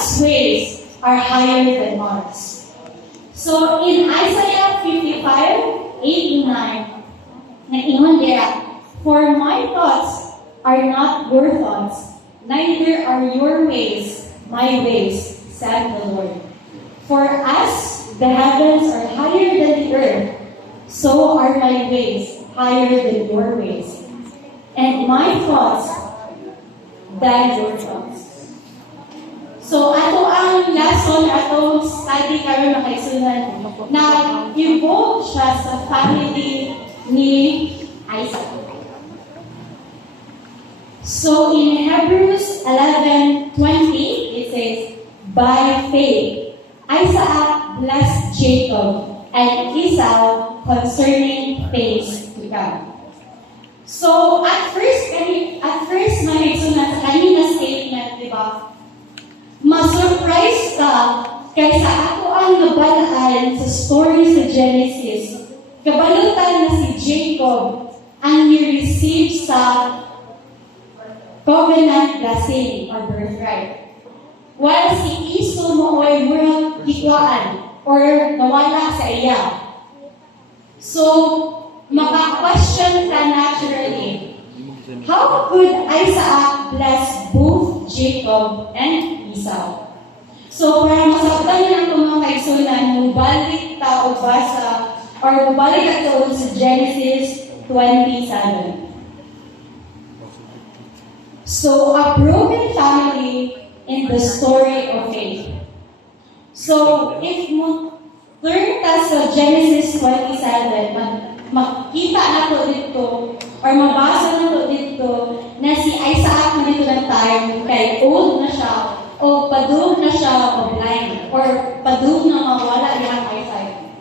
God's ways are higher than ours. So in Isaiah 55:8-9, naingon diya, for my thoughts are not your thoughts, neither are your ways my ways, said the Lord. For as the heavens are higher than the earth, so are my ways higher than your ways, and my thoughts than your thoughts. So, ato ang lesson, atong study karon na kaisunan, na involved siya sa family ni Isaac. So, in Hebrews 11:20, it says, by faith, Isaac blessed Jacob and Esau concerning things to come. So, at first, maigsunan sa kanina statement, di ba? Masurprise ka kaysa ako ang nabalaan sa story sa Genesis. Kabalutan na si Jacob ang ni-receive sa covenant blessing or birthright. While si Esau mo ay murang hiklaan or nawala sa iya. So, maka-question ka naturally. How could Isaac bless both Jacob and Esau? So, para masabtan nyo ng mga kaisunan, mubalik ta o basa, or mubalik ka sa Genesis 27. So, a broken family in the story of faith. So, if mo turn ta sa Genesis 27, makita na to dito, or mabasa na to dito, na si Isaac na dito ng time, kay old na siya, o padung na siya, o blind, or padung na mawala yung eyesight.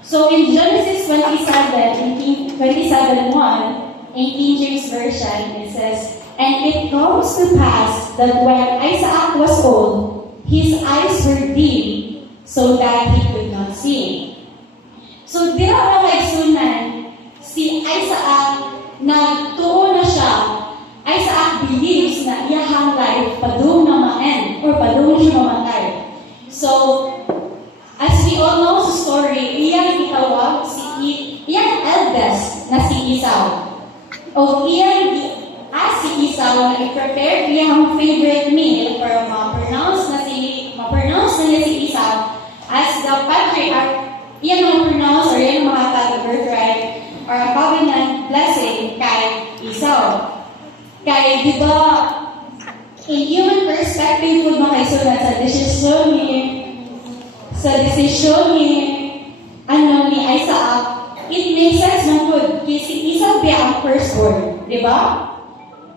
So, in Genesis 27:1, in King James Version, it says, and it comes to pass that when Isaac was old, his eyes were dim, so that he could not see. So, di ba kaisunan, si Isaac, nagtuo na siya, Isaac believes na iyahang life padung na ma-end, or padung na siya mamatay. So, as we all know sa story, iyang itawag iyang eldest na si Esau. O iyang si Esau na i-prepare iyang favorite meal para ma-pronounce na niya si Esau as the patriarch, iyan ang pronounce or iyan ang makatag birthright or a covenant blessing kay Esau. Kaya, di ba, in human perspective, kung makaisulat sa desisyon ni Isaac, it makes sense na good. Kasi si Esau biya ang firstborn, di ba?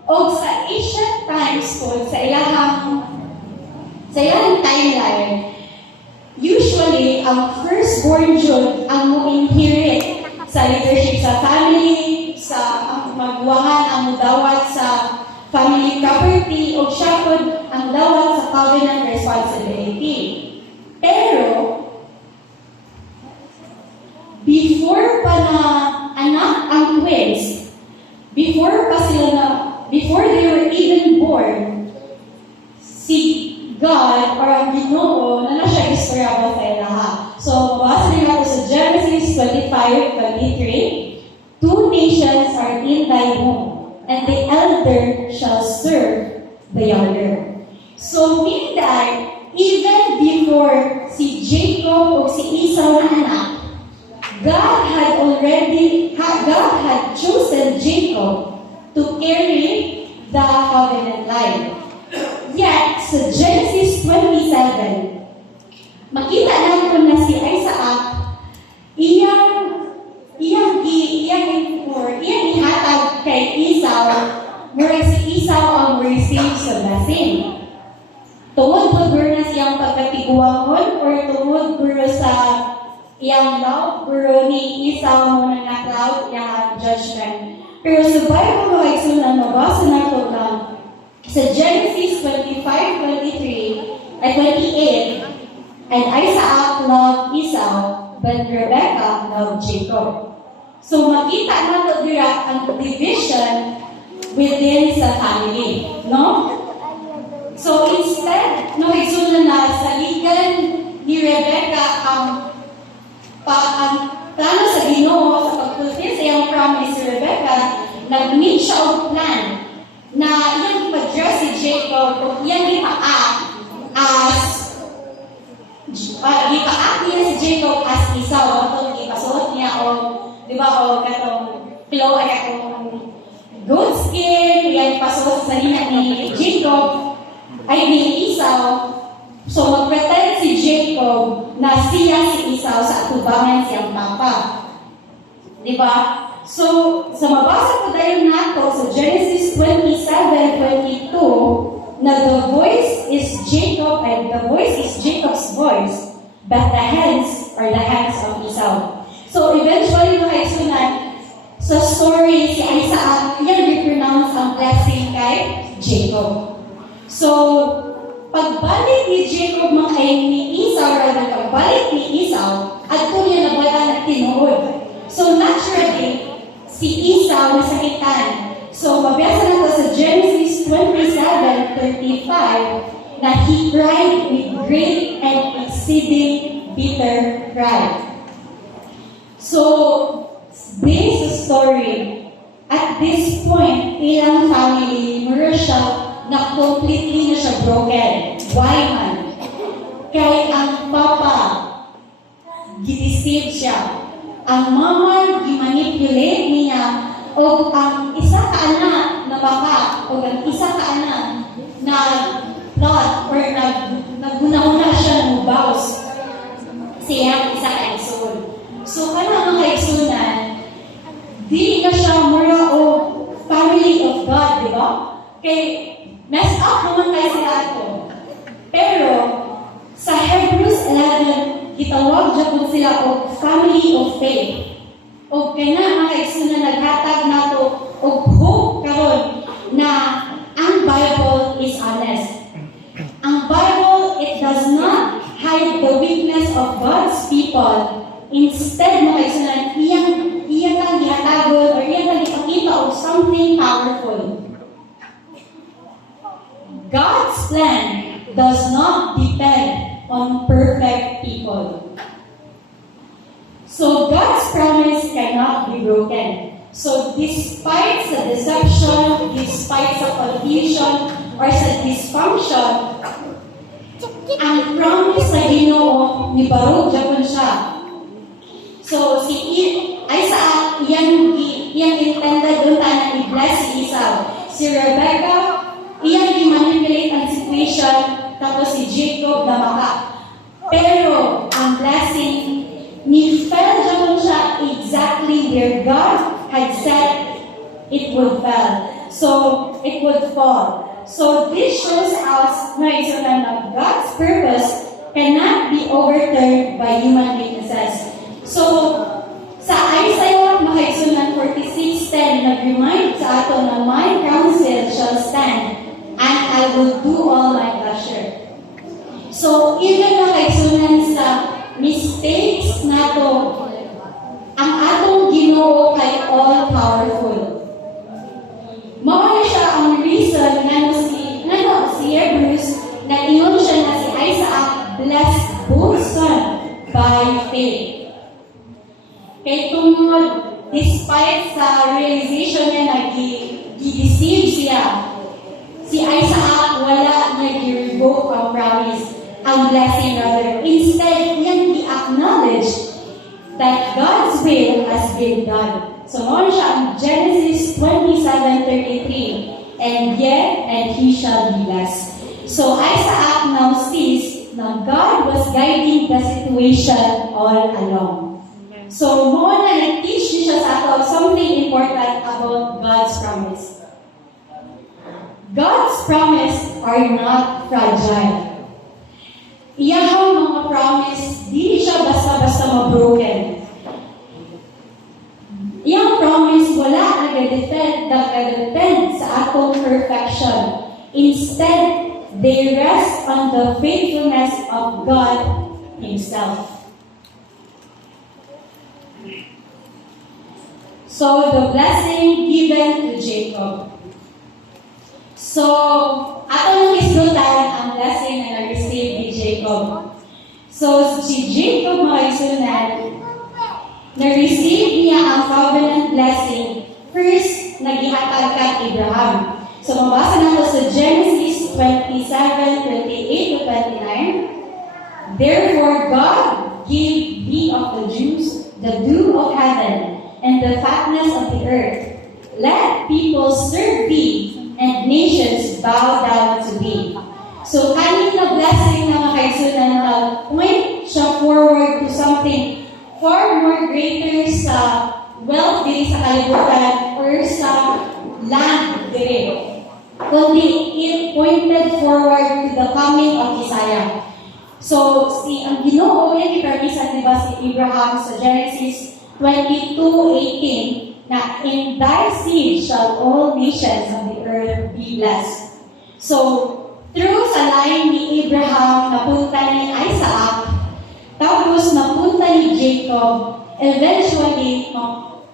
O sa ancient times po, sa ilahang timeline, usually, ang firstborn Jud ang mo-inherit sa leadership sa family, sa magwangan ang dawat sa family property, o siya po ang dawat sa covenant responsibility. Pero, before pa na anak ang twins, before they were even born, si God or ang Ginoo na siya istorya ba sa ilaha. So, mabasa nila ko sa Genesis 25:23, two nations are in thy womb, and the elder shall serve the younger. So, meaning that even before si Jacob o si Esau na anak, God had chosen Jacob to carry the covenant line. Yet, sa Genesis 27, makita natin na si Isaac, iyang ihatag kay Esau, murag si Esau ang receive sa blessing. Tungod po na siyang pagkatiguangon or tungod po sa iyang love, pero ni Esau mo na naklaw iyang judgment. Pero sa Bible mo ay sunan, mabasa na ito lang sa Genesis 25:28, and Isaac loved Esau, but Rebekah loved Jacob. So makita nato dira ang division within sa family, no? So instead nakiksunod na sa ligan ni Rebecca ang plano sa Ginoo sa pag-fulfill sa iyang promise si Rebecca, nag-meet siya og plan na iyang ipa-dress si Jacob o iyang ipa-act niya si Jacob as Esau. Atong ipasuot niya o, di ba, o katong flow ay katong goat skin, iyang ipasuot sa sarili ni Jacob ay ni Esau. So, mag-pretend si Jacob na siya si Esau sa atubangan siyang papa. Diba? So, sa mabasa ko dahil nato sa Genesis 27:22, na the voice is Jacob and the voice is Jacob's voice, but the hands are the hands of Esau. So, eventually, makaisunod sa story si Isaac, yan repronounce ang blessing kay Jacob. So, pagbalik ni Jacob ni Esau, rather pagbalik ni Esau, at kung niya nabala na tinuod. So naturally, si Esau nasakitan. So mabasa na sa Genesis 27:35 na he cried with great and exceeding bitter cry. So, based sa story, at this point, ilang family, mura siya na completely na siya broken. Why man? Kaya ang papa, gideceive siya. Ang mama, gimanipulate niya. O ang isa ka anak na baka, o ang isa ka anak na plot or naguna-una siya ng bows siyang isa ka igsoon. So, kana mga igsunan, di na siya mura o family of God, di ba? Kay mess up naman tayo sila ito. Pero, sa Hebrews 11, gitawag dyan po sila o family of faith. O kaya mga igsunan naghatag nato o hope karon na ang Bible is honest. Ang Bible, it does not hide the weakness of God's people. Instead, mga igsunan, iyang ang gihatagon or iyang ang ipakita of something powerful. God's plan does not depend on perfect people. So God's promise cannot be broken. So despite sa deception, despite sa confusion, or sa dysfunction, ang promise na Ginoo ni Baruch Japon siya. So si Isaac, iyang intended doon tayo na i-bless si Esau. Si Rebecca, iyang i-manipulate ang situation, tapos si Jacob na maka. Pero ang blessing, ni fell dyan siya exactly where God had said it would fall. So, it would fall. So, this shows us na God's purpose cannot be overturned by human weaknesses. So, sa Isaiah makaisunan 46:10, nag-remind sa ato na my counsel shall stand and I will do all my pleasure. So, even makaisunan sa mistakes nato, ang atong Ginoo kay all-powerful. Mao siya ang reason na si Hebrews na ingon siya na si Isaac blessed both son by faith. Kay tungod, despite sa realization niya na gi-deceive siya, si Isaac wala na gi-revoke ang promise, ang blessing rather. Instead, yan i-acknowledge that God's will has been done. So, mo siya ang Genesis 27:33, and yet, and he shall be blessed. So, Isaac now sees na God was guiding the situation all along. So, mo na nag-teach siya sa ato something important about God's promise. God's promise are not fragile. Iyang mga promise, di siya basta-basta mabroken. Iyang promise, wala nag-depend sa atong perfection. Instead, they rest on the faithfulness of God Himself. So, the blessing given to Jacob. So, ato nang islutan ang blessing na So, si Jacob mga isunan, na-receive niya ang covenant blessing. First, naghihatag kay Abraham. So, mabasa nato sa Genesis 27:28-29. Therefore, God gave thee of the Jews the dew of heaven and the fatness of the earth. Let people serve thee, and nations bow down to thee. So, kanina blessing na mga kaisunan na point siya forward to something far more greater sa wealth diri sa kalibutan or sa land diri. Kundi it pointed forward to the coming of Messiah. So, ang Ginoo yan iparmisan, di ba, si Abraham sa Genesis 22:18 na in thy seed shall all nations of the earth be blessed. So, through sa line ni Abraham, napunta ni Isaac, tapos napunta ni Jacob, eventually,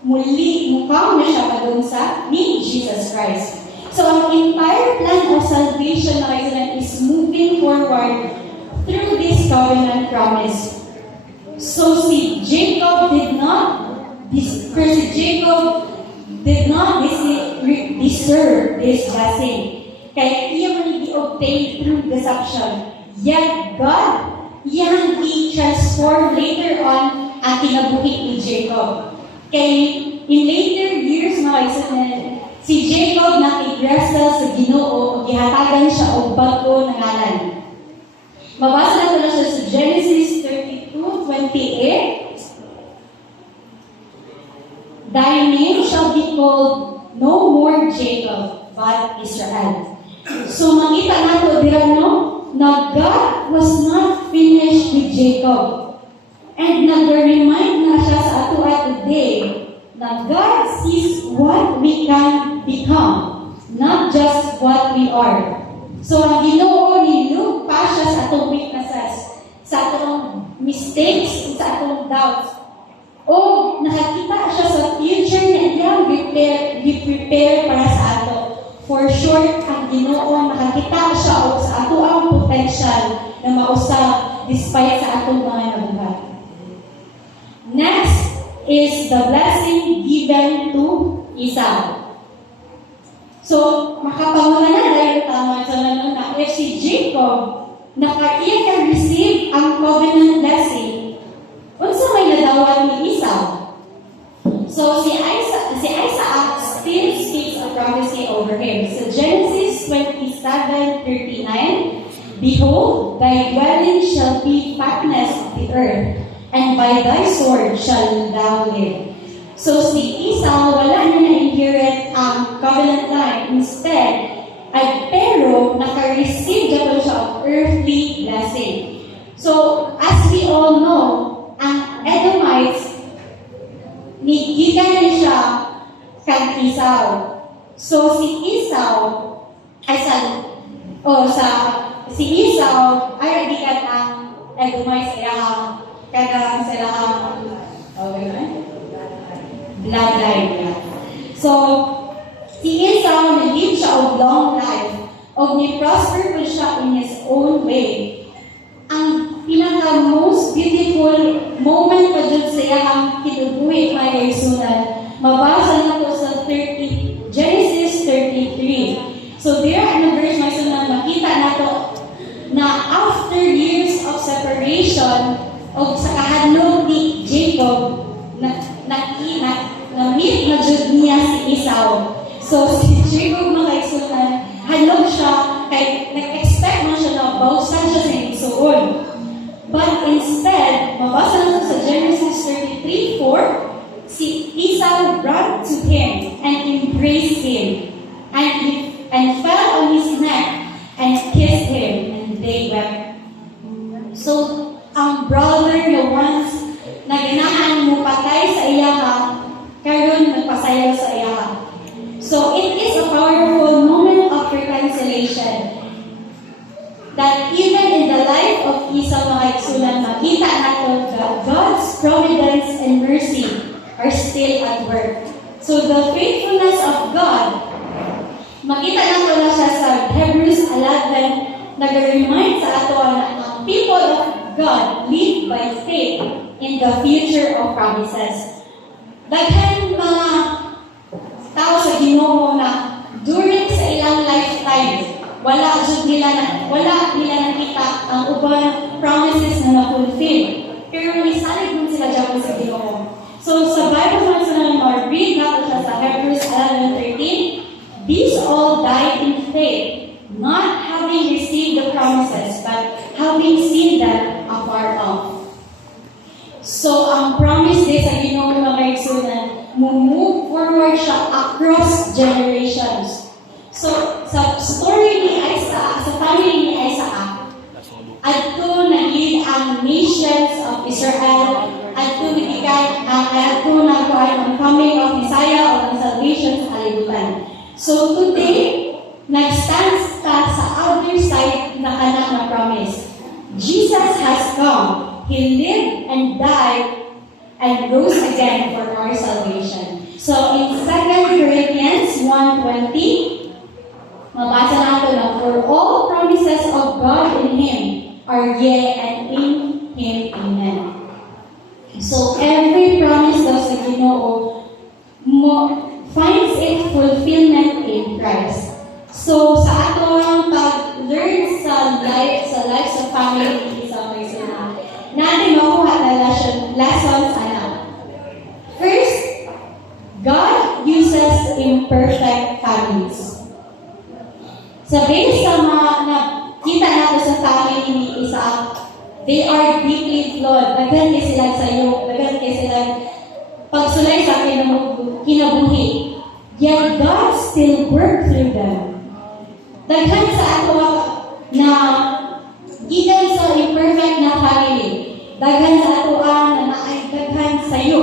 muli mukhang na siya padung sa ni Jesus Christ. So, ang entire plan of salvation na kayo is moving forward through this covenant promise. So, si Jacob did not deserve this blessing. Kaya iya man i-obtain through deception. Yet, God, iyang i-transform later on ang kinabuhi ni Jacob. Kaya in later years, mga isunan, si Jacob nakigresel sa Ginoo, gihatagan siya og bago na ngalan. Mabasa nato na siya sa Genesis 32:28. Thy name shall be called no more Jacob, but Israel. So makita nato dira na God was not finished with Jacob. And nag-remind na siya sa ato today na God sees what we can become, not just what we are. So, ang Ginoo ni-look pa siya sa atong weaknesses, sa atong mistakes, sa atong doubts. O nakakita siya sa future na iyang prepare para sa ato. For short, ang Ginoo nakakita siya o sa ato ang potential na mausap despite sa atong mga nabuhat. Next is the blessing given to Esau. So, makapanguna na dahil tama sa nanon na if si Jacob nakaiya receive ang covenant blessing, unsa may nadawat ni Esau? So, si Isaac still speaks a prophecy over him. So, Genesis 27:39, behold, thy dwelling shall be fatness of the earth, and by thy sword shall thou live. So, si Esau, wala na na-inherit ang covenant line. Instead, pero naka-receive dapat siya of earthly blessing. So, as we all know, ang Edomites, nigigan na siya kang Esau. So, si Esau, si Esau, ay nagigan ang Edomites, kada sila bloodline. So, si Esau nag-live siya og long life og ni-prosper po siya in his own way. Ang pinaka-most beautiful moment pa dyan sa iyang kinubuhi mga kaisunan, mabasa na to sa Genesis 33. So, there in the verse mga kaisunan, makita na to na after years of separation o sa kahadlok ni Jacob, na-meet na jud niya si Esau. So, si Jacob mga kaisunan, halog siya, kay nag-expect mo siya na bausan siya sa igsuon. But instead, mabasa natin sa Genesis 33:4, si Esau ran to him and embraced him, and fell on his neck and kissed him, and they wept. So, ang brother na once na ganahan mo patay sa iyaha, karon nagpasayaw sa iyaha. So, it is a powerful moment of reconciliation that even in the life of Esau mga igsunan, makita natin that God's providence and mercy are still at work. So, the faithfulness of God, makita natin na siya sa Hebrews 11, nag-remind sa ato na ang people of God by faith in the future of promises. Daghan mga tao sa Ginoo na during sa ilang lifetime, wala nila nakita ang ubang promises na na-fulfill. Pero nisalig mo sila dyan sa Ginoo. So sa Bible man sa read natin siya sa Hebrews 11:13, these all died in faith, not having received the promises, but having seen them afar off. So ang promise din sa Ginoo mga kaigsunan, move forward siya across generations. So sa story ni Isaac, sa family ni Isaac, adto naging ang nations of Israel, adto nagkuhan ang coming of Messiah or ang salvation sa kalibutan. So today, nag-stand ka sa other side na kanang na promise. Jesus has come. He lived and died and rose again for our salvation. So in 2 Corinthians 1:20, mabasa natin na for all promises of God in Him are yea and in Him amen. So every promise daw sa Ginoo finds its fulfillment in Christ. So sa atong pag-learn sa life sa family sa mga natin makuha na lessons First, God uses imperfect families. Sa base sa mga nakita natin sa family ni Isaac, they are deeply flawed. Daghan kay sila sayo, daghan kay sila pagsulay sa kinabuhi. Yet God still worked through them. Daghan sa ato na gikan sa imperfect na family. Daghan sa ato na daghan sayo.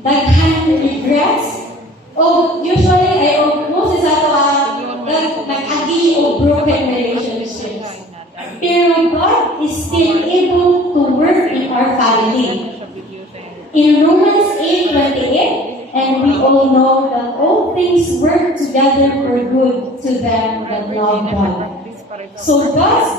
Daghan regrets. O usually most sa ato nag-agi o broken relationships. Pero God is still able to work in our family. In Romans 8:28, and we all know that all things work together for good to them that love God. So God's